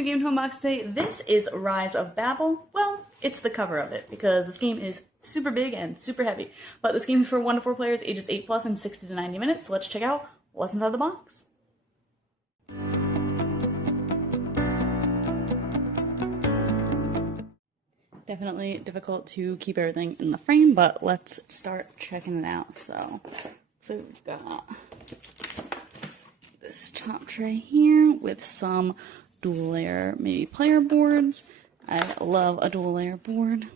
new game to unbox today. This is Rise of Babel. Well, it's the cover of it because this game is super big and super heavy. But this game is for 1 to 4 players, ages 8 plus, and 60 to 90 minutes. So let's check out what's inside the box. Definitely difficult to keep everything in the frame, but let's start checking it out. So we've got this top tray here with some dual layer, maybe player boards. I love a dual layer board.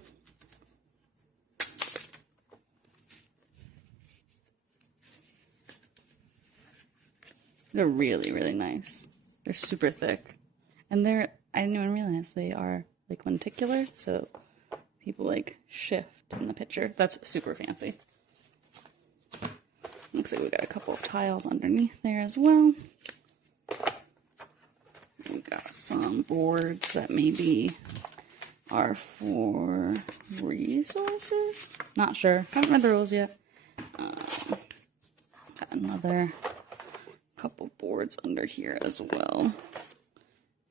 They're really, really nice. They're super thick. And I didn't even realize they are like lenticular, so people like shift in the picture. That's super fancy. Looks like we got a couple of tiles underneath there as well. We've got some boards that maybe are for resources. Not sure. Haven't read the rules yet. Got another couple boards under here as well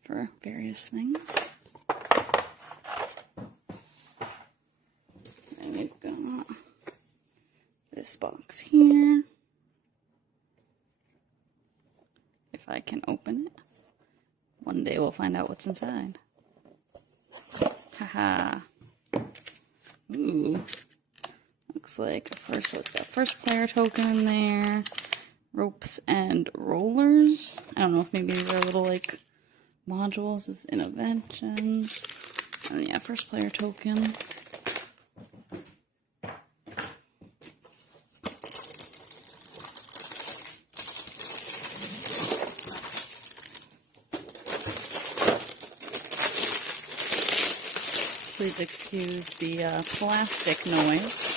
for various things. And we've got this box here. If I can open it. One day we'll find out what's inside. Haha. Ooh. Looks like so it's got first player token in there. Ropes and rollers. I don't know if maybe these are little like modules as interventions. And yeah, first player token. Please excuse the plastic noise.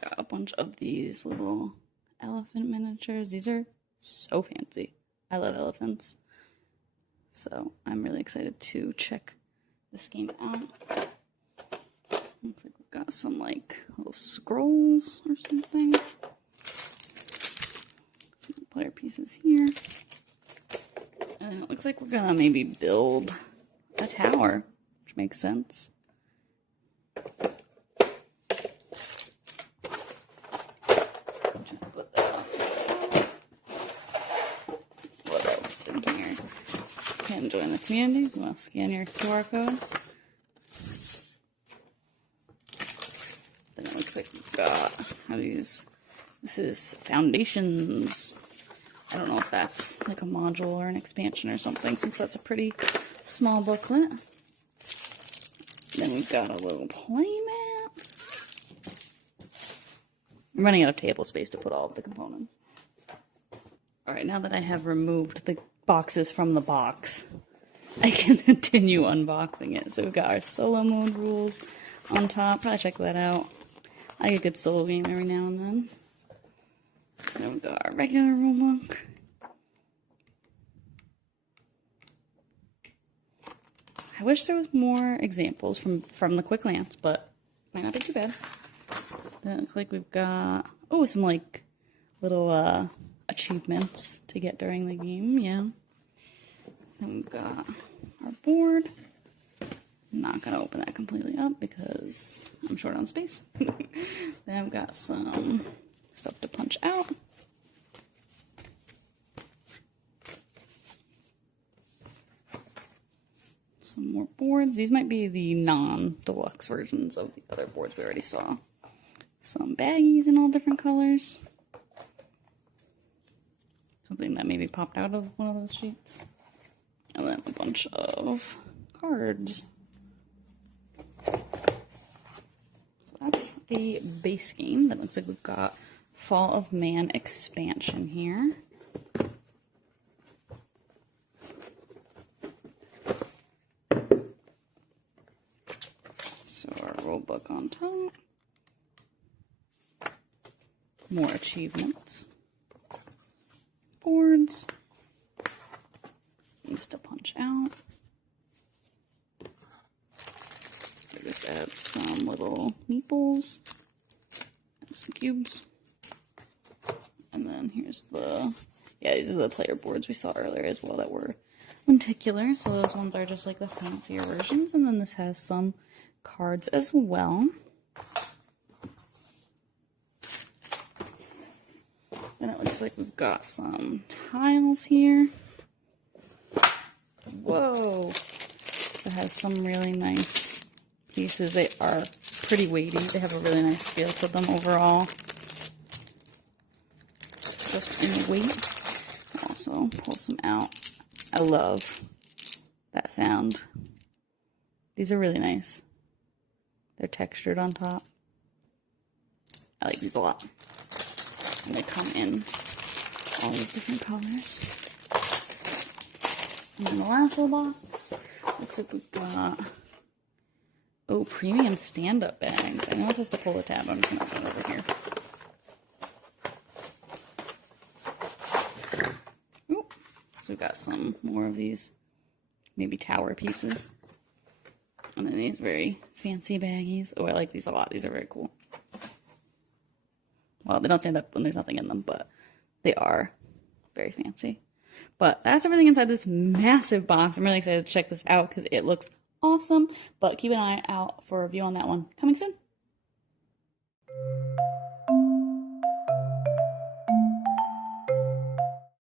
Got a bunch of these little elephant miniatures. These are so fancy. I love elephants. So I'm really excited to check this game out. Looks like we've got some like little scrolls or something. Some player pieces here. And it looks like we're gonna maybe build a tower, which makes sense. Put that off. What else is in here? Can join the community. You want to scan your QR code? Then it looks like we've got these. This is foundations. I don't know if that's like a module or an expansion or something, since that's a pretty small booklet. Then we've got a little playmat. I'm running out of table space to put all of the components. Alright, now that I have removed the boxes from the box, I can continue unboxing it. So we've got our solo mode rules on top. Probably check that out. I like a good solo game every now and then. Then we've got our regular rulebook. I wish there was more examples from the quick glance, but might not be too bad. Then it looks like we've got, some like little achievements to get during the game, yeah. Then we've got our board. I'm not going to open that completely up because I'm short on space. Then I've got some stuff to punch out. Some more boards. These might be the non-deluxe versions of the other boards we already saw. Some baggies in all different colors. Something that maybe popped out of one of those sheets. And then a bunch of cards. So that's the base game. That looks like we've got Fall of Man expansion here. So our rulebook on top. More achievements. Boards. Things to punch out. I just add some little meeples and some cubes. And then here's the Yeah, these are the player boards we saw earlier as well that were lenticular. So those ones are just like the fancier versions. And then this has some cards as well. Then it looks like we've got some tiles here. Whoa! So it has some really nice pieces. They are pretty weighty. They have a really nice feel to them overall. Just in weight. Also pull some out. I love that sound. These are really nice. They're textured on top. I like these a lot. And they come in all these different colors. And then the last little box, looks like we've got, oh, premium stand-up bags. I know it has to pull the tab, I'm just going to put it over here. Ooh. So we've got some more of these, maybe tower pieces. And then these very fancy baggies. Oh, I like these a lot. These are very cool. Well, they don't stand up when there's nothing in them, but they are very fancy. But that's everything inside this massive box. I'm really excited to check this out because it looks awesome. But keep an eye out for a review on that one coming soon.